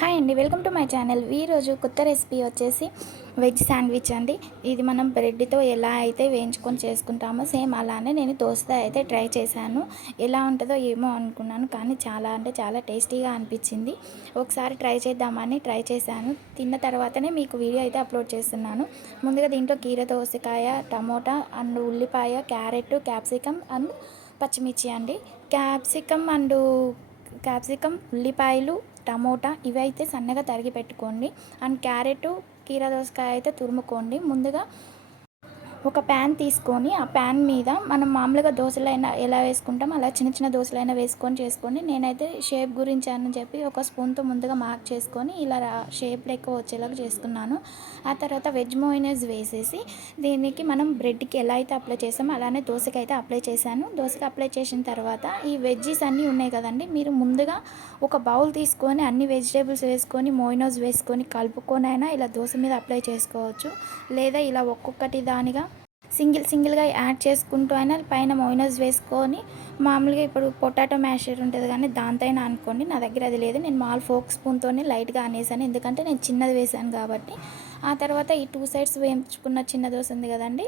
Hi అండి, welcome to my channel. ఈరోజు కొత్త రెసిపీ వచ్చేసి వెజ్ శాండ్విచ్ అండి. ఇది మనం బ్రెడ్తో ఎలా అయితే వేయించుకొని చేసుకుంటామో సేమ్ అలానే నేను దోసతో అయితే ట్రై చేశాను. ఎలా ఉంటుందో ఏమో అనుకున్నాను, కానీ చాలా అంటే చాలా టేస్టీగా అనిపించింది. ఒకసారి ట్రై చేద్దామని ట్రై చేశాను. తిన్న తర్వాతనే మీకు వీడియో అయితే అప్లోడ్ చేస్తున్నాను. ముందుగా దీంట్లో కీర దోసకాయ, టమోటా అండ్ ఉల్లిపాయ, క్యారెట్, క్యాప్సికమ్ అండ్ పచ్చిమిర్చి అండి. క్యాప్సికమ్, ఉల్లిపాయలు, టమోటా ఇవైతే సన్నగా తరిగి పెట్టుకోండి. అండ్ క్యారెట్, కీర దోసకాయ అయితే తురుముకోండి. ముందుగా ఒక ప్యాన్ తీసుకొని ఆ ప్యాన్ మీద మనం మామూలుగా దోశలైనా ఎలా వేసుకుంటాం అలా చిన్న చిన్న దోశలైనా వేసుకొని చేసుకోండి. నేనైతే షేప్ గురించి అని చెప్పి ఒక స్పూన్తో ముందుగా మార్క్ చేసుకొని ఇలా షేప్ లెక్క వచ్చేలాగా చేసుకున్నాను. ఆ తర్వాత వెజ్ మోయినైజ్ వేసేసి దీనికి మనం బ్రెడ్కి ఎలా అయితే అప్లై చేసామో అలానే దోశకి అయితే అప్లై చేశాను. దోశకి అప్లై చేసిన తర్వాత ఈ వెజ్జీస్ అన్నీ ఉన్నాయి కదండి, మీరు ముందుగా ఒక బౌల్ తీసుకొని అన్ని వెజిటేబుల్స్ వేసుకొని మోయినైజ్ వేసుకొని కలుపుకొని అయినా ఇలా దోశ మీద అప్లై చేసుకోవచ్చు. లేదా ఇలా ఒక్కొక్కటి దానిగా సింగిల్గా యాడ్ చేసుకుంటూ అయినా పైన మోయినైజ్ వేసుకొని మామూలుగా ఇప్పుడు పొటాటో మ్యాషర్ ఉంటుంది కానీ దాంతో అయినా అనుకోండి. నా దగ్గర అది లేదు, నేను మామూలు ఫోక్ స్పూన్తోనే లైట్గా అనేసాను, ఎందుకంటే నేను చిన్నది వేసాను కాబట్టి. ఆ తర్వాత ఈ 2 సైడ్స్ వేయించుకున్న చిన్న దోశ ఉంది కదండి,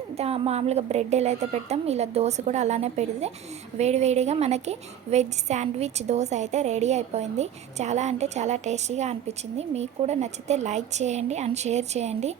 మామూలుగా బ్రెడ్ ఎలా అయితే పెడతాం ఇలా దోశ కూడా అలానే పెడితే వేడివేడిగా మనకి వెజ్ శాండ్విచ్ దోశ అయితే రెడీ అయిపోయింది. చాలా అంటే చాలా టేస్టీగా అనిపించింది. మీకు కూడా నచ్చితే లైక్ చేయండి అండ్ షేర్ చేయండి.